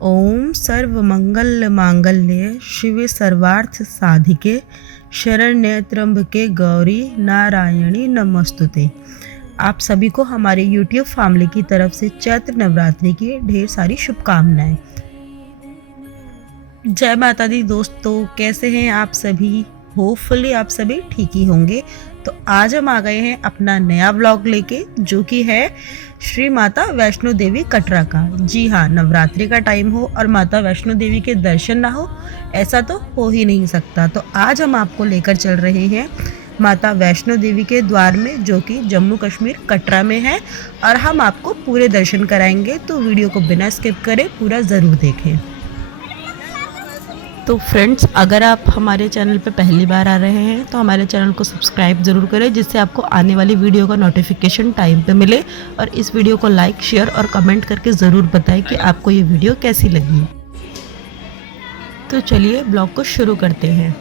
ओम सर्वमंगल मांगल्ये शिवे सर्वार्थ साधिके शरण्य त्र्यंबके गौरी नारायणी नमस्तुते। आप सभी को हमारे यूट्यूब फैमिली की तरफ से चैत्र नवरात्रि की ढेर सारी शुभकामनाएं। जय माता दी दोस्तों, कैसे हैं आप सभी? होपफुली आप सभी ठीक ही होंगे। तो आज हम आ गए हैं अपना नया व्लॉग लेके, जो कि है श्री माता वैष्णो देवी कटरा का। जी हाँ, नवरात्रि का टाइम हो और माता वैष्णो देवी के दर्शन ना हो, ऐसा तो हो ही नहीं सकता। तो आज हम आपको लेकर चल रहे हैं माता वैष्णो देवी के द्वार में, जो कि जम्मू कश्मीर कटरा में है, और हम आपको पूरे दर्शन कराएंगे। तो वीडियो को बिना स्किप करे पूरा ज़रूर देखें। तो फ्रेंड्स, अगर आप हमारे चैनल पर पहली बार आ रहे हैं तो हमारे चैनल को सब्सक्राइब ज़रूर करें, जिससे आपको आने वाली वीडियो का नोटिफिकेशन टाइम पे मिले। और इस वीडियो को लाइक, शेयर और कमेंट करके ज़रूर बताएं कि आपको ये वीडियो कैसी लगी। तो चलिए ब्लॉग को शुरू करते हैं।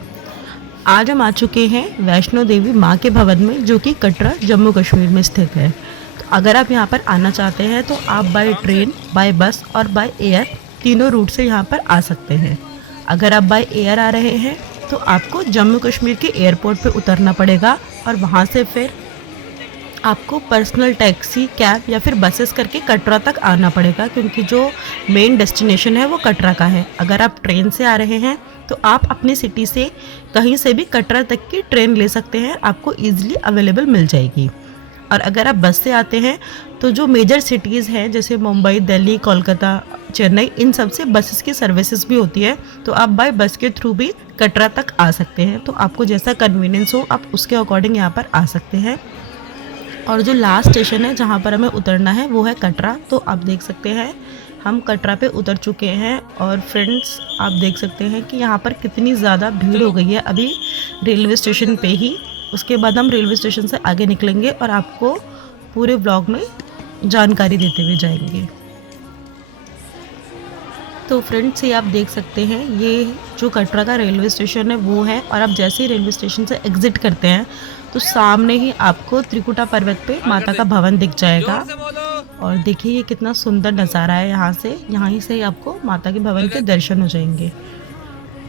आज हम आ चुके हैं वैष्णो देवी माँ के भवन में, जो कि कटरा जम्मू कश्मीर में स्थित है। तो अगर आप यहाँ पर आना चाहते हैं तो आप बाय ट्रेन, बाय बस और बाय एयर तीनों रूट से यहाँ पर आ सकते हैं। अगर आप बाय एयर आ रहे हैं तो आपको जम्मू कश्मीर के एयरपोर्ट पे उतरना पड़ेगा, और वहाँ से फिर आपको पर्सनल टैक्सी, कैब या फिर बसेस करके कटरा तक आना पड़ेगा, क्योंकि जो मेन डेस्टिनेशन है वो कटरा का है। अगर आप ट्रेन से आ रहे हैं तो आप अपनी सिटी से कहीं से भी कटरा तक की ट्रेन ले सकते हैं, आपको ईजिली अवेलेबल मिल जाएगी। और अगर आप बस से आते हैं तो जो मेजर सिटीज़ हैं जैसे मुंबई, दिल्ली, कोलकाता, चेन्नई, इन सब से बसेस की सर्विसेज भी होती है। तो आप बाय बस के थ्रू भी कटरा तक आ सकते हैं। तो आपको जैसा कन्वीनियंस हो आप उसके अकॉर्डिंग यहाँ पर आ सकते हैं। और जो लास्ट स्टेशन है जहाँ पर हमें उतरना है वो है कटरा। तो आप देख सकते हैं हम कटरा पे उतर चुके हैं। और फ्रेंड्स, आप देख सकते हैं कि यहाँ पर कितनी ज़्यादा भीड़ हो गई है अभी रेलवे स्टेशन पे ही। उसके बाद हम रेलवे स्टेशन से आगे निकलेंगे और आपको पूरे ब्लॉग में जानकारी देते हुए जाएंगे। तो फ्रेंड्स, ये आप देख सकते हैं, ये जो कटरा का रेलवे स्टेशन है वो है। और आप जैसे ही रेलवे स्टेशन से एग्ज़िट करते हैं तो सामने ही आपको त्रिकुटा पर्वत पे माता का भवन दिख जाएगा। और देखिए ये कितना सुंदर नज़ारा है। यहाँ से ही आपको माता के भवन के दर्शन हो जाएंगे।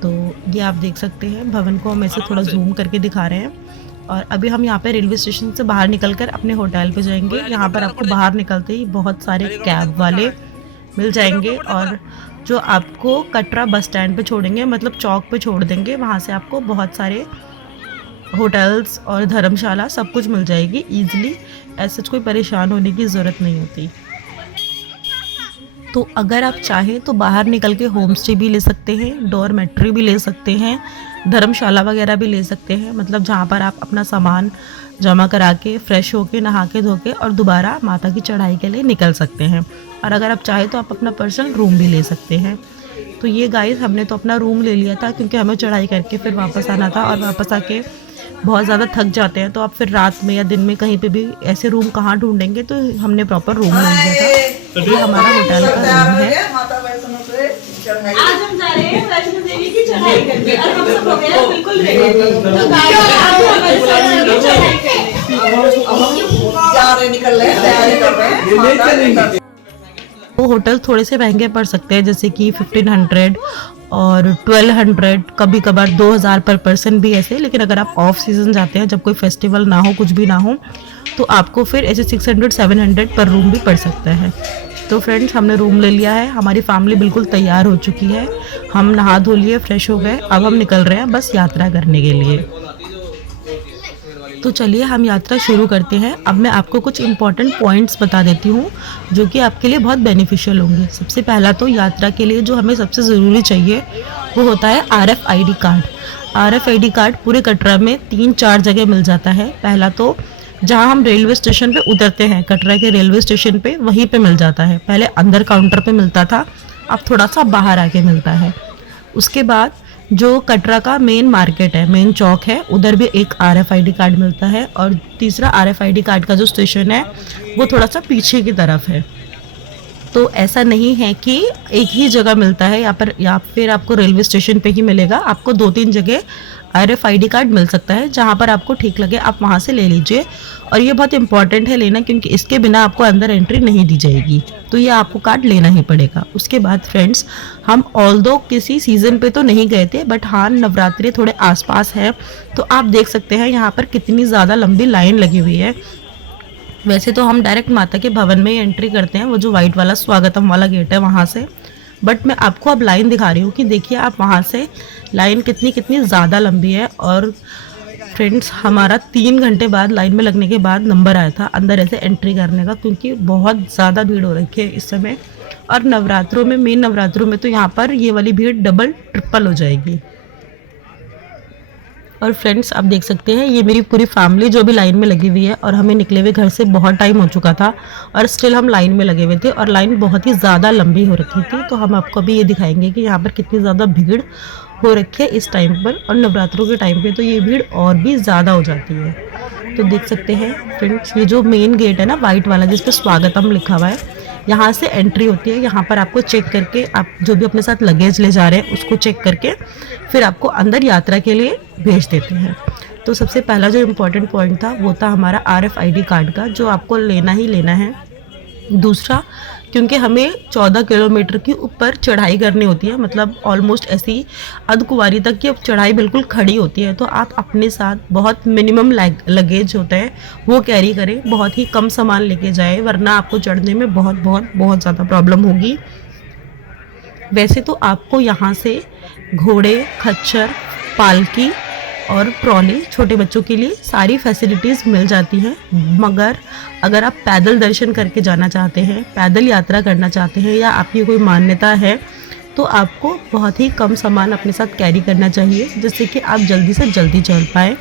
तो ये आप देख सकते हैं, भवन को हम ऐसे थोड़ा जूम करके दिखा रहे हैं। और अभी हम यहाँ पे रेलवे स्टेशन से बाहर निकलकर अपने होटल पे जाएंगे। यहाँ पर आपको बाहर निकलते ही बहुत सारे कैब वाले मिल जाएंगे, और जो आपको कटरा बस स्टैंड पे छोड़ेंगे, मतलब चौक पे छोड़ देंगे। वहाँ से आपको बहुत सारे होटल्स और धर्मशाला सब कुछ मिल जाएगी ईजिली। ऐसे कोई परेशान होने की ज़रूरत नहीं होती। तो अगर आप चाहें तो बाहर निकल के होम स्टे भी ले सकते हैं, डॉर्मेट्री भी ले सकते हैं, धर्मशाला वगैरह भी ले सकते हैं, मतलब जहाँ पर आप अपना सामान जमा करा के फ्रेश होके नहा के धो के और दोबारा माता की चढ़ाई के लिए निकल सकते हैं। और अगर आप चाहें तो आप अपना पर्सनल रूम भी ले सकते हैं। तो ये गाइस, हमने तो अपना रूम ले लिया था क्योंकि हमें चढ़ाई करके फिर वापस आना था, और वापस आके बहुत ज़्यादा थक जाते हैं। तो आप फिर रात में या दिन में कहीं पे भी ऐसे रूम कहाँ ढूंढेंगे, तो हमने प्रॉपर रूम ले लिया था। ये हमारा होटल का रूम है। आज हम जा रहे हैं वैष्णो देवी की चढ़ाई करने, और हम सब हो गए हैं बिल्कुल रेडी। तो गाइस, आप हमारे साथ चलिए चढ़ाई करने। निकल रहे हैं, तैयारी कर रहे हैं। वो होटल थोड़े से महंगे पड़ सकते हैं, जैसे कि 1500 और 1200, कभी कभार 2000 पर पर्सन भी ऐसे। लेकिन अगर आप ऑफ सीज़न जाते हैं, जब कोई फेस्टिवल ना हो, कुछ भी ना हो, तो आपको फिर ऐसे 600-700 पर रूम भी पड़ सकता है। तो फ्रेंड्स, हमने रूम ले लिया है। हमारी फैमिली बिल्कुल तैयार हो चुकी है। हम नहा धो लिए, फ्रेश हो गए। अब हम निकल रहे हैं बस यात्रा करने के लिए। तो चलिए हम यात्रा शुरू करते हैं। अब मैं आपको कुछ इंपॉर्टेंट पॉइंट्स बता देती हूँ जो कि आपके लिए बहुत बेनिफिशियल होंगे। सबसे पहला तो यात्रा के लिए जो हमें सबसे ज़रूरी चाहिए वो होता है RFID कार्ड। RFID कार्ड पूरे कटरा में 3-4 जगह मिल जाता है। पहला तो जहाँ हम रेलवे स्टेशन पे उतरते हैं, कटरा के रेलवे स्टेशन पे, वहीं पे मिल जाता है। पहले अंदर काउंटर पे मिलता था, अब थोड़ा सा बाहर आके मिलता है। उसके बाद जो कटरा का मेन मार्केट है, मेन चौक है, उधर भी एक RFID कार्ड मिलता है। और तीसरा RFID कार्ड का जो स्टेशन है वो थोड़ा सा पीछे की तरफ है। तो ऐसा नहीं है कि एक ही जगह मिलता है या फिर आपको रेलवे स्टेशन पे ही मिलेगा। आपको 2-3 जगह RFID कार्ड मिल सकता है, जहाँ पर आपको ठीक लगे आप वहाँ से ले लीजिए। और ये बहुत इंपॉर्टेंट है लेना, क्योंकि इसके बिना आपको अंदर एंट्री नहीं दी जाएगी, तो ये आपको कार्ड लेना ही पड़ेगा। उसके बाद फ्रेंड्स, हम ऑल्दो किसी सीज़न पे तो नहीं गए थे, बट हाँ नवरात्रि थोड़े आसपास है, तो आप देख सकते हैं यहाँ पर कितनी ज़्यादा लंबी लाइन लगी हुई है। वैसे तो हम डायरेक्ट माता के भवन में ही एंट्री करते हैं, वो जो वाइट वाला स्वागतम वाला गेट है वहाँ से, बट मैं आपको अब लाइन दिखा रही हूँ कि देखिए आप वहाँ से लाइन कितनी ज़्यादा लंबी है। और फ्रेंड्स, हमारा 3 घंटे बाद लाइन में लगने के बाद नंबर आया था अंदर ऐसे एंट्री करने का, क्योंकि बहुत ज़्यादा भीड़ हो रखी है इस समय। और नवरात्रों में, मेन नवरात्रों में तो यहाँ पर ये वाली भीड़ डबल ट्रिपल हो जाएगी। और फ्रेंड्स, आप देख सकते हैं ये मेरी पूरी फैमिली जो भी लाइन में लगी हुई है, और हमें निकले हुए घर से बहुत टाइम हो चुका था और स्टिल हम लाइन में लगे हुए थे, और लाइन बहुत ही ज़्यादा लंबी हो रखी थी। तो हम आपको अभी ये दिखाएंगे कि यहाँ पर कितनी ज़्यादा भीड़ हो रखी है इस टाइम पर, और नवरात्रों के टाइम पे तो ये भीड़ और भी ज़्यादा हो जाती है। तो देख सकते हैं फ्रेंड्स, ये जो मेन गेट है ना वाइट वाला जिस पर स्वागतम लिखा हुआ है, यहाँ से एंट्री होती है। यहाँ पर आपको चेक करके, आप जो भी अपने साथ लगेज ले जा रहे हैं उसको चेक करके फिर आपको अंदर यात्रा के लिए भेज देते हैं। तो सबसे पहला जो इम्पोर्टेंट पॉइंट था वो था हमारा RFID कार्ड का, जो आपको लेना ही लेना है। दूसरा, क्योंकि हमें 14 किलोमीटर की ऊपर चढ़ाई करनी होती है, मतलब ऑलमोस्ट ऐसी अर्धकुंवारी तक की चढ़ाई बिल्कुल खड़ी होती है, तो आप अपने साथ बहुत मिनिमम लगेज होता है वो कैरी करें, बहुत ही कम सामान लेके जाएं, वरना आपको चढ़ने में बहुत ज़्यादा प्रॉब्लम होगी। वैसे तो आपको यहाँ से घोड़े, खच्चर, पालकी और ट्रॉली, छोटे बच्चों के लिए सारी फैसिलिटीज़ मिल जाती हैं, मगर अगर आप पैदल दर्शन करके जाना चाहते हैं, पैदल यात्रा करना चाहते हैं, या आपकी कोई मान्यता है, तो आपको बहुत ही कम सामान अपने साथ कैरी करना चाहिए, जिससे कि आप जल्दी से जल्दी चढ़ पाएँ।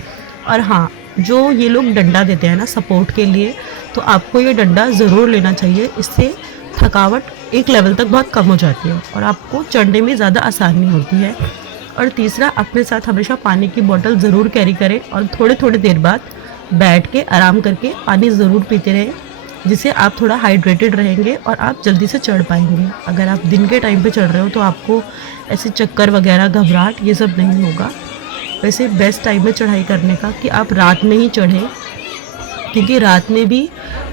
और हाँ, जो ये लोग डंडा देते हैं ना सपोर्ट के लिए, तो आपको ये डंडा ज़रूर लेना चाहिए, इससे थकावट एक लेवल तक बहुत कम हो जाती है और आपको चढ़ने में ज़्यादा आसानी होती है। और तीसरा, अपने साथ हमेशा पानी की बोतल ज़रूर कैरी करें, और थोड़े देर बाद बैठ के आराम करके पानी ज़रूर पीते रहें, जिससे आप थोड़ा हाइड्रेटेड रहेंगे और आप जल्दी से चढ़ पाएंगे। अगर आप दिन के टाइम पे चढ़ रहे हो तो आपको ऐसे चक्कर वगैरह, घबराहट, ये सब नहीं होगा। वैसे बेस्ट टाइम है चढ़ाई करने का कि आप रात में ही चढ़ें, क्योंकि रात में भी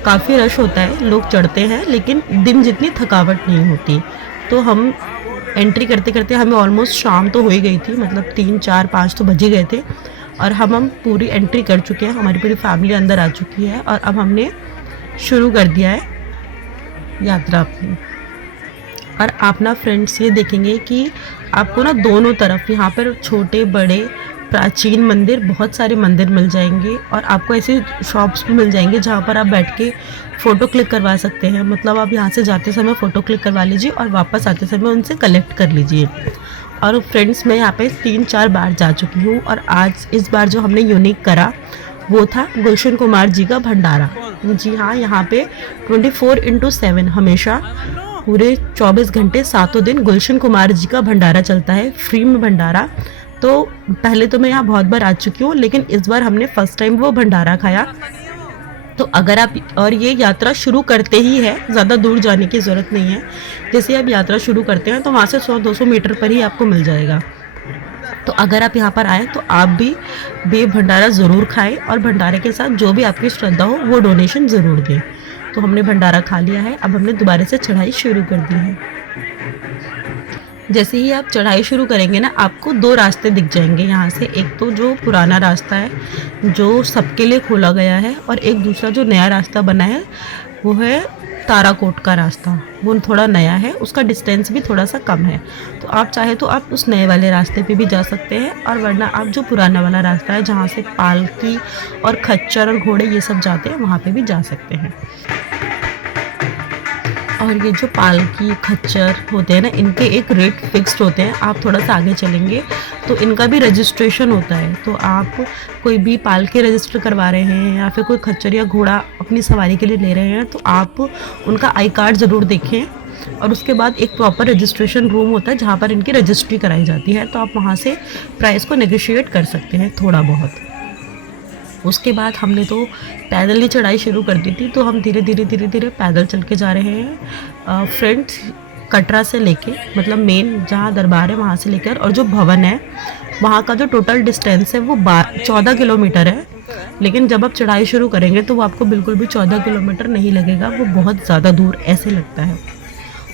काफ़ी रश होता है, लोग चढ़ते हैं, लेकिन दिन जितनी थकावट नहीं होती। तो हम एंट्री करते करते हमें ऑलमोस्ट शाम तो हो ही गई थी, मतलब 3, 4, 5 तो बज ही गए थे, और हम पूरी एंट्री कर चुके हैं, हमारी पूरी फैमिली अंदर आ चुकी है, और अब हमने शुरू कर दिया है यात्रा अपनी। और आप ना फ्रेंड्स ये देखेंगे कि आपको ना दोनों तरफ यहाँ पर छोटे बड़े प्राचीन मंदिर, बहुत सारे मंदिर मिल जाएंगे, और आपको ऐसी शॉप्स भी मिल जाएंगे जहाँ पर आप बैठ के फ़ोटो क्लिक करवा सकते हैं। मतलब आप यहाँ से जाते समय फ़ोटो क्लिक करवा लीजिए और वापस आते समय उनसे कलेक्ट कर लीजिए। और फ्रेंड्स, मैं यहाँ पे 3-4 बार जा चुकी हूँ, और आज इस बार जो हमने यूनिक करा वो था गुलशन कुमार जी का भंडारा। जी हाँ, यहाँ पे 24/7 हमेशा पूरे 24 घंटे 7 दिन गुलशन कुमार जी का भंडारा चलता है, फ्री में भंडारा। तो पहले तो मैं यहाँ बहुत बार आ चुकी हूँ, लेकिन इस बार हमने फर्स्ट टाइम वो भंडारा खाया। तो अगर आप, और ये यात्रा शुरू करते ही है, ज़्यादा दूर जाने की ज़रूरत नहीं है, जैसे आप यात्रा शुरू करते हैं तो वहाँ से 100-200 मीटर पर ही आपको मिल जाएगा। तो अगर आप यहाँ पर आए तो आप भी भंडारा ज़रूर खाएं, और भंडारे के साथ जो भी आपकी श्रद्धा हो वो डोनेशन ज़रूर दें। तो हमने भंडारा खा लिया है, अब हमने दोबारा से चढ़ाई शुरू कर दी है। जैसे ही आप चढ़ाई शुरू करेंगे ना, आपको 2 रास्ते दिख जाएंगे यहाँ से। एक तो जो पुराना रास्ता है जो सबके लिए खोला गया है, और एक दूसरा जो नया रास्ता बना है वो है ताराकोट का रास्ता। वो थोड़ा नया है, उसका डिस्टेंस भी थोड़ा सा कम है, तो आप चाहे तो आप उस नए वाले रास्ते पे भी जा सकते हैं, और वरना आप जो पुराना वाला रास्ता है जहाँ से पालकी और खच्चर और घोड़े ये सब जाते हैं वहाँ पे भी जा सकते हैं। और ये जो पालकी खच्चर होते हैं ना, इनके एक रेट फिक्स्ड होते हैं। आप थोड़ा सा आगे चलेंगे तो इनका भी रजिस्ट्रेशन होता है, तो आप कोई भी पालकी रजिस्टर करवा रहे हैं या फिर कोई खच्चर या घोड़ा अपनी सवारी के लिए ले रहे हैं, तो आप उनका आई कार्ड ज़रूर देखें। और उसके बाद एक प्रॉपर रजिस्ट्रेशन रूम होता है जहाँ पर इनकी रजिस्ट्री कराई जाती है, तो आप वहाँ से प्राइस को नेगोशिएट कर सकते हैं थोड़ा बहुत। उसके बाद हमने तो पैदल ही चढ़ाई शुरू कर दी थी, तो हम धीरे धीरे पैदल चल के जा रहे हैं फ्रेंड्स। कटरा से लेके, मतलब मेन जहाँ दरबार है वहाँ से लेकर, और जो भवन है वहाँ का जो टोटल डिस्टेंस है वो 14 किलोमीटर है, लेकिन जब आप चढ़ाई शुरू करेंगे तो वो आपको बिल्कुल भी 14 किलोमीटर नहीं लगेगा, वो बहुत ज़्यादा दूर ऐसे लगता है।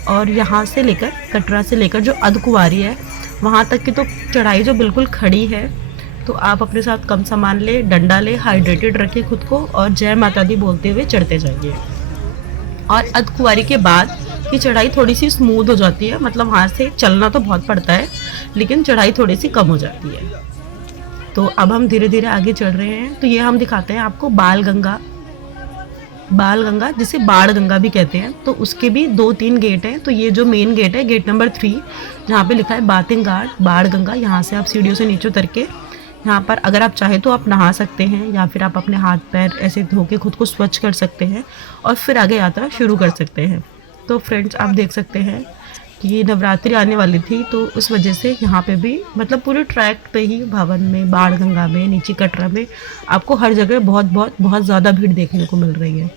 और यहाँ से लेकर कटरा से लेकर जो अर्धकुंवारी है वहाँ तक की तो चढ़ाई जो बिल्कुल खड़ी है, तो आप अपने साथ कम सामान ले, डंडा ले, हाइड्रेटेड रखें खुद को और जय माता दी बोलते हुए चढ़ते जाइए। और अर्धकुंवारी के बाद की चढ़ाई थोड़ी सी स्मूथ हो जाती है, मतलब वहाँ से चलना तो बहुत पड़ता है लेकिन चढ़ाई थोड़ी सी कम हो जाती है। तो अब हम धीरे धीरे आगे चढ़ रहे हैं। तो ये हम दिखाते हैं आपको बाल गंगा जिसे बाढ़ गंगा भी कहते हैं। तो उसके भी 2-3 गेट हैं। तो ये जो मेन गेट है, गेट नंबर 3, जहाँ पे लिखा है बातिंग घाट बाढ़ गंगा, यहाँ से आप सीढ़ियों से नीचे उतर के यहाँ पर अगर आप चाहे तो आप नहा सकते हैं या फिर आप अपने हाथ पैर ऐसे धो के खुद को स्वच्छ कर सकते हैं और फिर आगे यात्रा शुरू कर सकते हैं। तो फ्रेंड्स आप देख सकते हैं कि ये नवरात्रि आने वाली थी, तो उस वजह से यहाँ पे भी मतलब पूरे ट्रैक पे ही, भवन में, बाढ़ गंगा में, नीचे कटरा में, आपको हर जगह बहुत ज़्यादा भीड़ देखने को मिल रही है।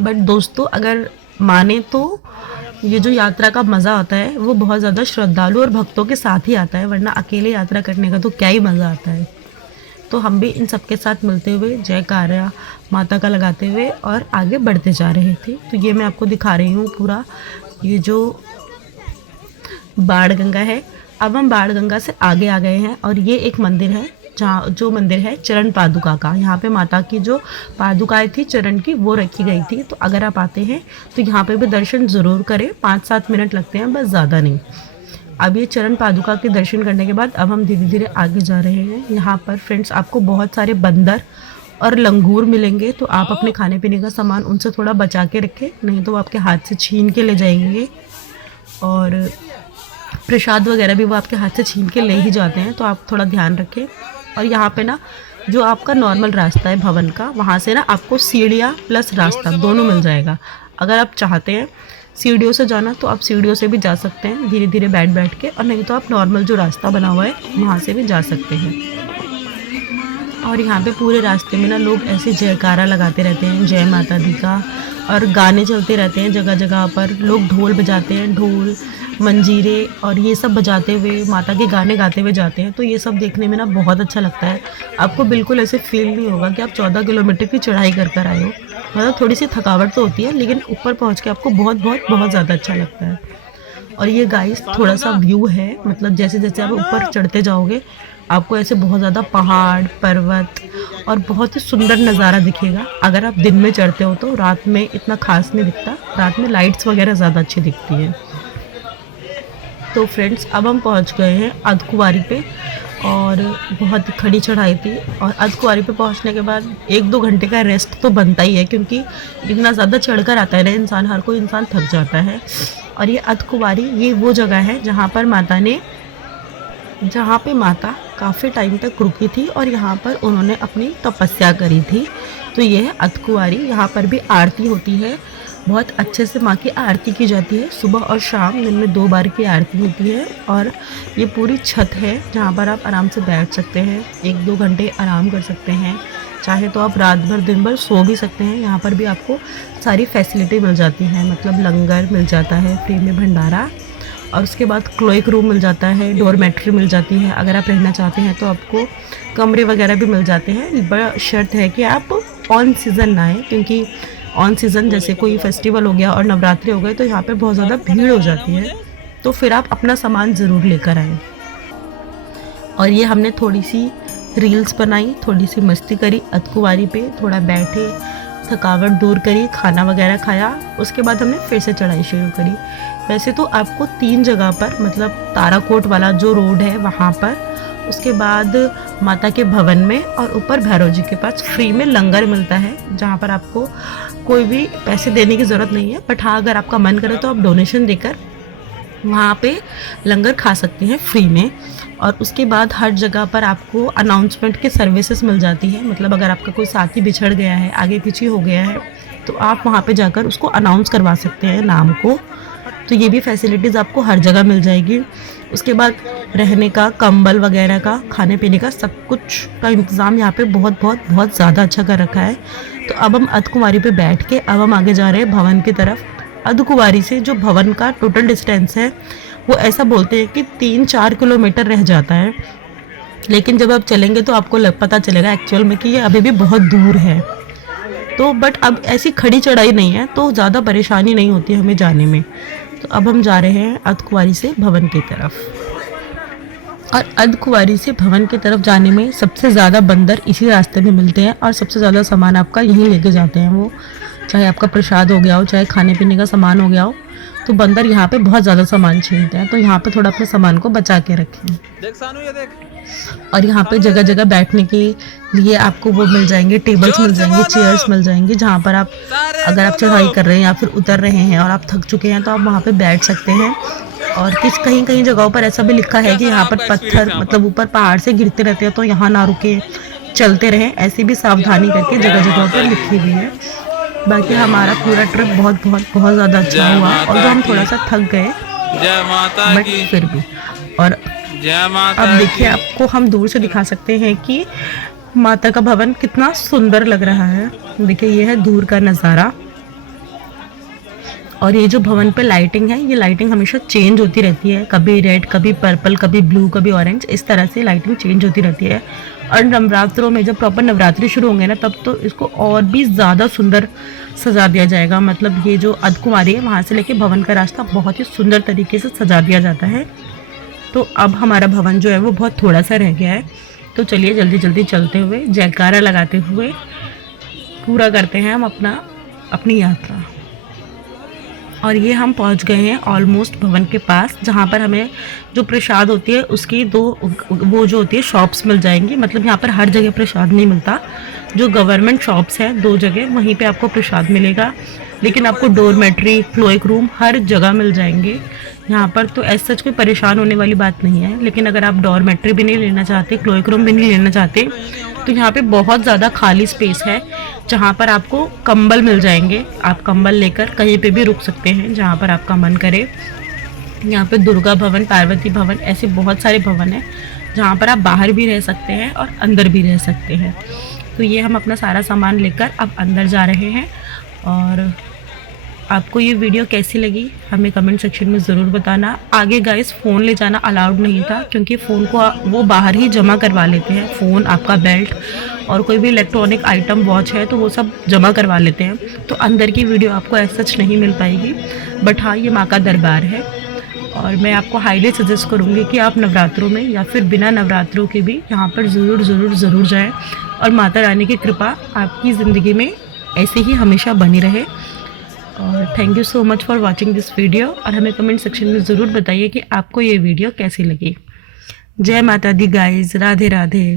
बट दोस्तों अगर माने तो ये जो यात्रा का मज़ा आता है वो बहुत ज़्यादा श्रद्धालु और भक्तों के साथ ही आता है, वरना अकेले यात्रा करने का तो क्या ही मज़ा आता है। तो हम भी इन सबके साथ मिलते हुए जयकारा माता का लगाते हुए और आगे बढ़ते जा रहे थे। तो ये मैं आपको दिखा रही हूँ पूरा ये जो बाढ़ गंगा है। अब हम बाढ़ गंगा से आगे आ गए हैं और ये एक मंदिर है, जहाँ जो मंदिर है चरण पादुका का। यहाँ पे माता की जो पादुकाएं थी चरण की वो रखी गई थी। तो अगर आप आते हैं तो यहाँ पे भी दर्शन ज़रूर करें, 5-7 मिनट लगते हैं बस, ज़्यादा नहीं। अब ये चरण पादुका के दर्शन करने के बाद अब हम धीरे धीरे आगे जा रहे हैं। यहाँ पर फ्रेंड्स आपको बहुत सारे बंदर और लंगूर मिलेंगे, तो आप अपने खाने पीने का सामान उनसे थोड़ा बचा के रखें, नहीं तो वो आपके हाथ से छीन के ले जाएंगे। और प्रसाद वगैरह भी वो आपके हाथ से छीन के ले ही जाते हैं, तो आप थोड़ा ध्यान रखें। और यहाँ पे ना जो आपका नॉर्मल रास्ता है भवन का, वहाँ से ना आपको सीढ़ियाँ प्लस रास्ता दोनों मिल जाएगा। अगर आप चाहते हैं सीढ़ियों से जाना तो आप सीढ़ियों से भी जा सकते हैं धीरे धीरे बैठ के, और नहीं तो आप नॉर्मल जो रास्ता बना हुआ है वहाँ से भी जा सकते हैं। और यहाँ पे पूरे रास्ते में ना लोग ऐसे जयकारा लगाते रहते हैं जय माता दी का, और गाने चलते रहते हैं जगह जगह पर। लोग ढोल बजाते हैं, ढोल मंजीरे और ये सब बजाते हुए माता के गाने गाते हुए जाते हैं। तो ये सब देखने में ना बहुत अच्छा लगता है। आपको बिल्कुल ऐसे फील नहीं होगा कि आप 14 किलोमीटर की चढ़ाई कर आए हो। मतलब थोड़ी सी थकावट तो होती है, लेकिन ऊपर पहुंच के आपको बहुत ज़्यादा अच्छा लगता है। और ये गाइस थोड़ा सा व्यू है, मतलब जैसे जैसे आप ऊपर चढ़ते जाओगे आपको ऐसे बहुत ज़्यादा पहाड़, पर्वत और बहुत ही सुंदर नज़ारा दिखेगा। अगर आप दिन में चढ़ते हो तो रात में इतना खास नहीं दिखता, रात में लाइट्स वगैरह ज़्यादा अच्छी दिखती है। तो फ्रेंड्स अब हम पहुंच गए हैं अर्धकुंवारी पे, और बहुत ही खड़ी चढ़ाई थी। और अर्धकुंवारी पे पहुंचने के बाद 1-2 घंटे का रेस्ट तो बनता ही है, क्योंकि इतना ज़्यादा चढ़कर आता है ना इंसान, हर कोई इंसान थक जाता है। और ये अर्धकुंवारी ये वो जगह है जहाँ पे माता काफ़ी टाइम तक रुकी थी और यहाँ पर उन्होंने अपनी तपस्या करी थी। तो ये है अर्धकुंवारी। यहाँ पर भी आरती होती है, बहुत अच्छे से माँ की आरती की जाती है। सुबह और शाम दिन में 2 बार की आरती होती है। और ये पूरी छत है जहाँ पर आप आराम से बैठ सकते हैं, 1-2 घंटे आराम कर सकते हैं। चाहे तो आप रात भर दिन भर सो भी सकते हैं। यहाँ पर भी आपको सारी फैसिलिटी मिल जाती है, मतलब लंगर मिल जाता है फ्री में, भंडारा, और उसके बाद क्लोइक रूम मिल जाता है, डोरमेट्री मिल जाती है। अगर आप रहना चाहते हैं तो आपको कमरे वगैरह भी मिल जाते हैं। बड़ा शर्त है कि आप ऑन सीज़न ना आए, क्योंकि ऑन सीज़न जैसे कोई फेस्टिवल हो गया और नवरात्रि हो गए तो यहाँ पे बहुत ज़्यादा भीड़ हो जाती है। तो फिर आप अपना सामान ज़रूर लेकर आएँ। और ये हमने थोड़ी सी रील्स बनाई, थोड़ी सी मस्ती करी अर्धकुंवारी पे, थोड़ा बैठे, थकावट दूर करी, खाना वगैरह खाया। उसके बाद हमने फिर से चढ़ाई शुरू करी। वैसे तो आपको 3 जगह पर, मतलब ताराकोट वाला जो रोड है वहाँ पर, उसके बाद माता के भवन में, और ऊपर भैरव जी के पास फ्री में लंगर मिलता है, जहाँ पर आपको कोई भी पैसे देने की ज़रूरत नहीं है। बट हाँ, अगर आपका मन करे तो आप डोनेशन देकर वहाँ पे लंगर खा सकते हैं फ्री में। और उसके बाद हर जगह पर आपको अनाउंसमेंट के सर्विसेज मिल जाती है, मतलब अगर आपका कोई साथी बिछड़ गया है, आगे पीछे हो गया है, तो आप वहाँ पे जाकर उसको अनाउंस करवा सकते हैं नाम को। तो ये भी फैसिलिटीज़ आपको हर जगह मिल जाएगी। उसके बाद रहने का, कंबल वगैरह का, खाने पीने का, सब कुछ का इंतज़ाम यहाँ पे बहुत ज़्यादा अच्छा कर रखा है। तो अब हम अर्धकुंवारी पे बैठ के अब हम आगे जा रहे हैं भवन की तरफ। अर्धकुंवारी से जो भवन का टोटल डिस्टेंस है वो ऐसा बोलते हैं कि 3-4 किलोमीटर रह जाता है, लेकिन जब आप चलेंगे तो आपको पता चलेगा एक्चुअल में कि ये अभी भी बहुत दूर है। तो बट अब ऐसी खड़ी चढ़ाई नहीं है तो ज़्यादा परेशानी नहीं होती हमें जाने में। तो अब हम जा रहे हैं अर्धकुंवारी से भवन की तरफ। और अर्धकुंवारी से भवन की तरफ जाने में सबसे ज़्यादा बंदर इसी रास्ते में मिलते हैं और सबसे ज़्यादा सामान आपका यहीं लेके जाते हैं वो, चाहे आपका प्रसाद हो गया हो, चाहे खाने पीने का सामान हो गया हो। तो बंदर यहाँ पे बहुत ज़्यादा सामान छीनते हैं, तो यहाँ पे थोड़ा अपने सामान को बचा के रखें। देख सानू ये देख। और यहाँ पे जगह जगह बैठने के लिए आपको वो मिल जाएंगे, टेबल्स मिल जाएंगे, चेयर्स मिल जाएंगे, जहाँ पर आप अगर आप चढ़ाई कर रहे हैं या फिर उतर रहे हैं और आप थक चुके हैं तो आप वहाँ पे बैठ सकते हैं। और कहीं कहीं जगहों पर ऐसा भी लिखा है कि यहाँ पर पत्थर मतलब ऊपर पहाड़ से गिरते रहते हैं, तो यहाँ ना रुके, चलते रहें, ऐसी भी सावधानी करके जगह जगहों पर लिखी हुई है। बाकी हमारा पूरा ट्रिप बहुत बहुत बहुत ज़्यादा अच्छा हुआ और जो हम थोड़ा सा थक गए जय माता बट की, फिर भी। और जय माता अब देखिए, की। आपको हम दूर से दिखा सकते हैं कि माता का भवन कितना सुंदर लग रहा है। देखिए, ये है दूर का नज़ारा। और ये जो भवन पे लाइटिंग है, ये लाइटिंग हमेशा चेंज होती रहती है, कभी रेड, कभी पर्पल, कभी ब्लू, कभी ऑरेंज, इस तरह से लाइटिंग चेंज होती रहती है। और नवरात्रों में जब प्रॉपर नवरात्रि शुरू होंगे ना, तब तो इसको और भी ज़्यादा सुंदर सजा दिया जाएगा। मतलब ये जो अर्धकुंवारी है, वहाँ से लेके भवन का रास्ता बहुत ही सुंदर तरीके से सजा दिया जाता है। तो अब हमारा भवन जो है वो बहुत थोड़ा सा रह गया है, तो चलिए जल्दी जल्दी चलते हुए, जयकारा लगाते हुए पूरा करते हैं हम अपनी यात्रा। और ये हम पहुंच गए हैं ऑलमोस्ट भवन के पास, जहाँ पर हमें जो प्रसाद होती है उसकी वो जो होती है शॉप्स मिल जाएंगी। मतलब यहाँ पर हर जगह प्रसाद नहीं मिलता, जो गवर्नमेंट शॉप्स हैं 2 जगह, वहीं पे आपको प्रसाद मिलेगा। लेकिन आपको डोरमेट्री, क्लोएक रूम हर जगह मिल जाएंगे यहाँ पर। तो ऐसा सच कोई परेशान होने वाली बात नहीं है। लेकिन अगर आप डोरमेट्री भी नहीं लेना चाहते, क्लोएक रूम भी नहीं लेना चाहते, तो यहाँ पे बहुत ज़्यादा खाली स्पेस है जहाँ पर आपको कंबल मिल जाएंगे। आप कंबल लेकर कहीं पे भी रुक सकते हैं जहाँ पर आपका मन करे। यहाँ पे दुर्गा भवन, पार्वती भवन, ऐसे बहुत सारे भवन हैं जहाँ पर आप बाहर भी रह सकते हैं और अंदर भी रह सकते हैं। तो ये हम अपना सारा सामान लेकर अब अंदर जा रहे हैं। और आपको ये वीडियो कैसी लगी हमें कमेंट सेक्शन में ज़रूर बताना। आगे गाइस फ़ोन ले जाना अलाउड नहीं था, क्योंकि फ़ोन को वो बाहर ही जमा करवा लेते हैं। फ़ोन, आपका बेल्ट और कोई भी इलेक्ट्रॉनिक आइटम, वॉच है, तो वो सब जमा करवा लेते हैं। तो अंदर की वीडियो आपको ऐसा सच नहीं मिल पाएगी। बट हाँ, ये माँ का दरबार है और मैं आपको हाईली सजेस्ट करूँगी कि आप नवरात्रों में या फिर बिना नवरात्रों के भी यहाँ पर ज़रूर जाएँ और माता रानी की कृपा आपकी ज़िंदगी में ऐसे ही हमेशा बनी रहे। और thank you so much for watching this video. और हमें कमेंट सेक्शन में ज़रूर बताइए कि आपको ये वीडियो कैसी लगी। जय माता दी गाइज, राधे राधे।